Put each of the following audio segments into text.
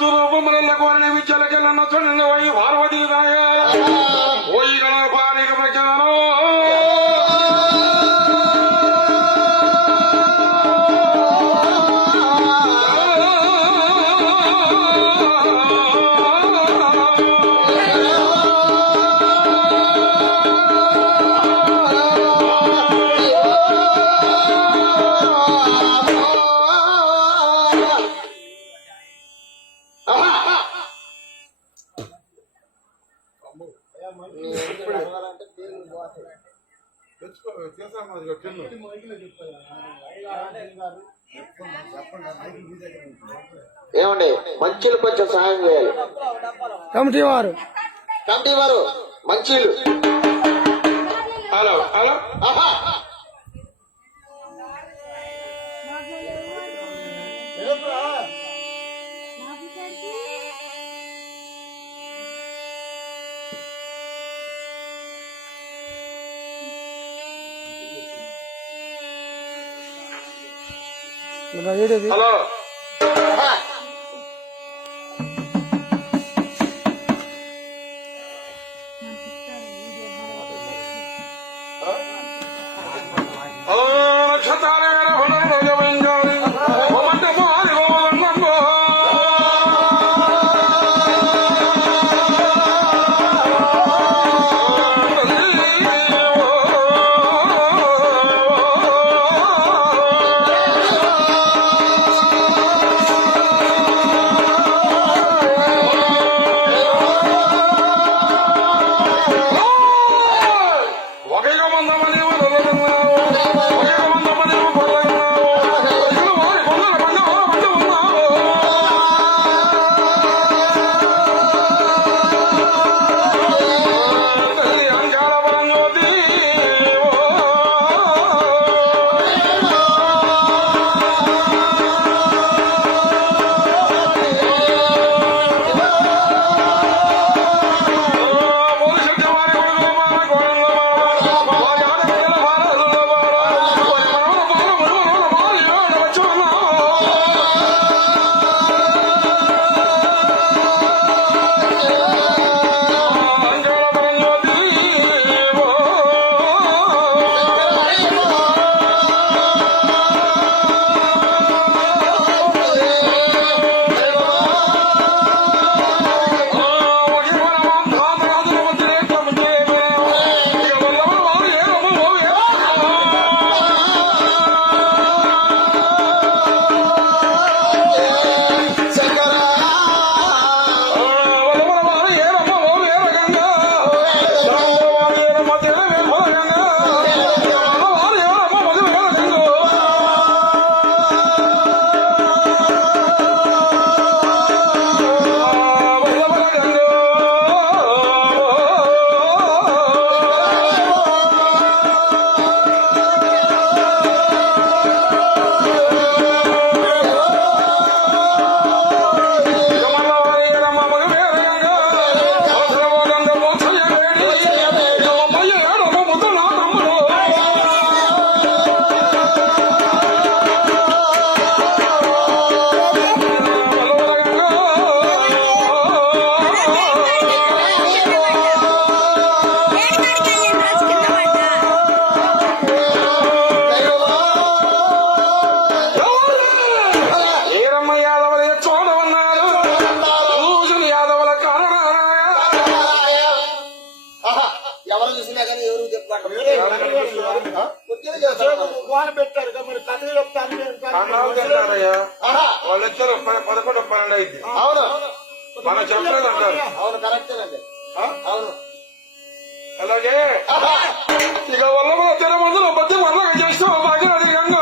రూపములకు విద్యలకెళ్ళన్న చుండి పోయి పార్వతీ రాయ పోయి గణపానిక ప్రచారం ఏమండి మంచిలు కొంచెం సహాయం చేయాలి. కమిటీ వారు మంచిలు. హలో హలో హలో వాళ్ళు వచ్చారు 11, 12 అయింది. అవును మనం చెప్పలేదు అంటారు. అవును కరెక్టేనండి. అవును అలాగే ఇక వల్ల తెర మందులు బద్ద మరలగా చేస్తూ భాగ్యనది గంగ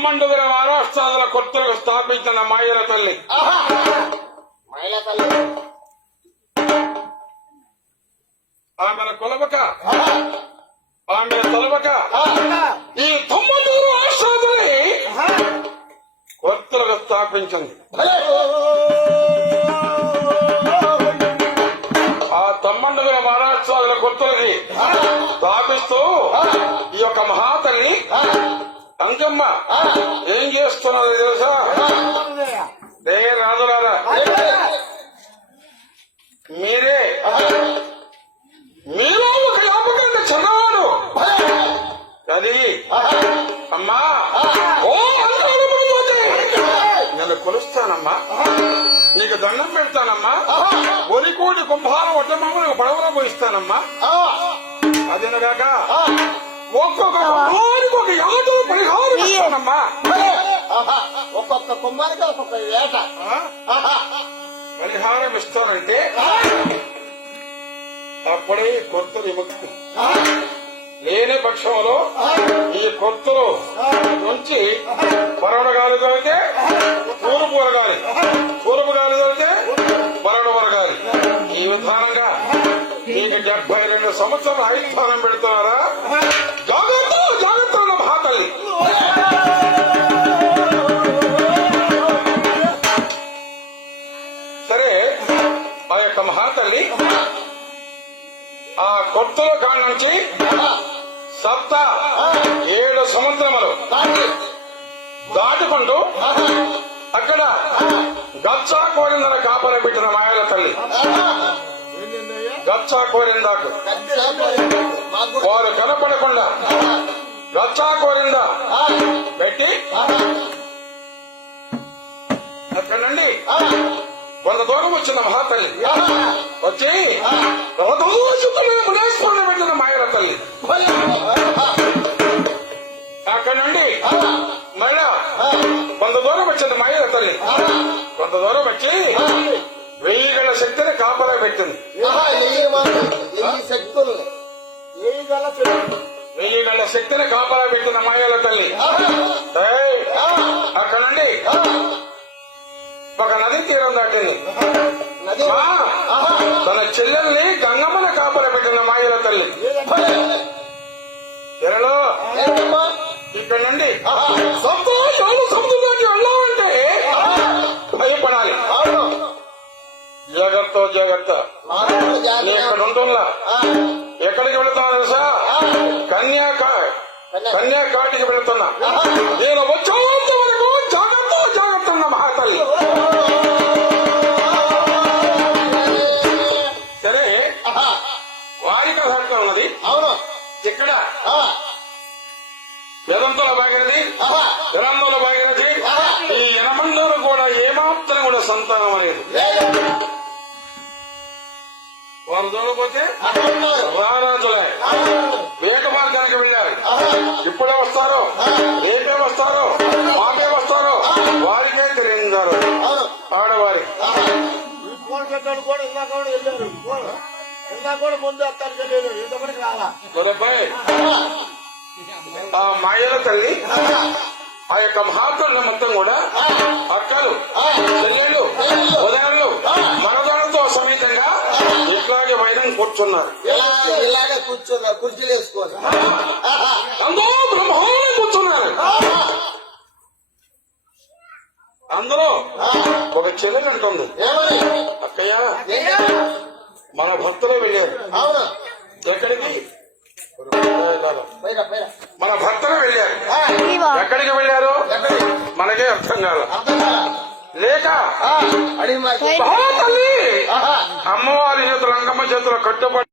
తమ్మండుగుల మహారాష్ట్రాల కొత్తగా స్థాపించిన మాయల తల్లి మహిళ తల్లి ఆమెను కొలవక ఆమె తొలవక ఈ తమ్మండుగుల రాష్ట్రాలని కొత్తగా స్థాపించింది. ఆ తమ్మండుగుల మహారాష్ట్రాల కొత్తలకి స్థాపిస్తూ ఈ యొక్క మహాతల్లి అంకమ్మ ఏం చేస్తున్నది తెలుసా? రే రాజులారా, మీరు ఒక జ్ఞాపకంగా చిన్నవాడు కలిగి అమ్మా ఓ నేను కొలుస్తానమ్మా, నీకు దండం పెడతానమ్మా, ఒరికోటి కుంభారం ఒట్టమ్మకు పడవలో పోయిస్తానమ్మా. అదేనగాక ఒక్కొక్క కుంభానికి ఒక యాదవ పరిహారం ఇస్తానమ్మా. ఒక్కొక్క కుమ్మానికి ఒక్కొక్క వేట పరిహారం ఇస్తానంటే అప్పుడే కొత్త విముక్తి. లేని పక్షంలో ఈ కొత్తలో నుంచి పరవడ గాలి తోలితే తూర్పు వరగాలి, తూర్పు గాలి తోలితే పరవడ వరగాలి. ఈ విధానంగా నీకు 72 సంవత్సరాలు ఆయుష్మానం పెడుతున్నారా? జాగ్రత్త జాగ్రత్త ఉన్న మహాతల్లి. సరే, ఆ యొక్క మహాతల్లి ఆ కొత్తలో కాడి నుంచి 7 సముద్రములు దాటుకుంటూ అక్కడ గచ్చా కోరిందన కాపల పెట్టిన మాయల తల్లి. గచ్చా కోరిందాకు వారు కనపడకుండా గచ్చా కోరిందా పెట్టి అక్కడ నుండి కొంత దూరం వచ్చిన మహాతల్లి వచ్చి మునేశ్వరుని పెట్టిన మాయల తల్లి. అక్కడ నుండి మళ్ళా కొంత దూరం వచ్చింది మాయల తల్లి. కొంత దూరం వచ్చి 1000 గల శక్తిని కాపలా పెట్టింది. 1000 శక్తులు 1000 గల శక్తిని కాపలా పెట్టిన మాయల తల్లి. అక్కడ నుండి ఒక నది తీరం దాటింది. తన చెల్లెల్ని గంగమ్మన కాపల పెట్టిన మాయల తల్లి. తెరలో ఇక్కడ నుండి సముద్రంలోకి వెళ్ళాలంటే భయపడాలి. జాగ్రత్త జాగ్రత్త. నీ ఇక్కడ ఉంటుందా? ఎక్కడికి వెళుతున్నా తెలుసా? కన్యాకాటికి వెళుతున్నా. నేను వచ్చేంత వరకు జాగ్రత్త జాగ్రత్త ఉన్న మహాతల్లి. సరే, వారిక ఘట్టం ఉన్నది. అవును, ఇక్కడ యదంతుల భాగీరథి, విరంతుల భాగీరథి, ఈ యనమండలు కూడా ఏమాత్రం కూడా సంతానం అనేది. వారు చూడకపోతే రారాజులే వేట మార్గానికి వెళ్ళారు. ఇప్పుడే వస్తారో, రేపే వస్తారో, మాపే వస్తారో వారికే తెలియజారు. ఆడవారి కూడా ఇందాక కూడా వెళ్ళారు. ఇందాక కూడా ముందు అక్కడికి వెళ్ళారు. ఇంతవరకు రాలా. ఆ మాయల తల్లి ఆ యొక్క మహాత్ముల మొత్తం కూడా అక్కలు, చెల్లెళ్ళు, ఉదయాలు మనదాలతో సమేతంగా ఇట్లాగే వైరం కూర్చున్నారు. ఇలాగే కూర్చున్నారు, కుర్చీలు వేసుకోవాలి. అందరూ బ్రహ్మాండం కూర్చున్నారు. అందులో ఒక చెల్లెలు అంటుంది, అక్కయ్య మన భర్తలే వెళ్ళారు. అవును, ఎక్కడికి? పైన మన భర్తలే వెళ్ళారు. ఎక్కడికి వెళ్ళారు మనకే అర్థం కాదు. లేక అడిగి తల్లి అమ్మవారి చేతులు అంకమ్మ చేతులు కట్టుబడి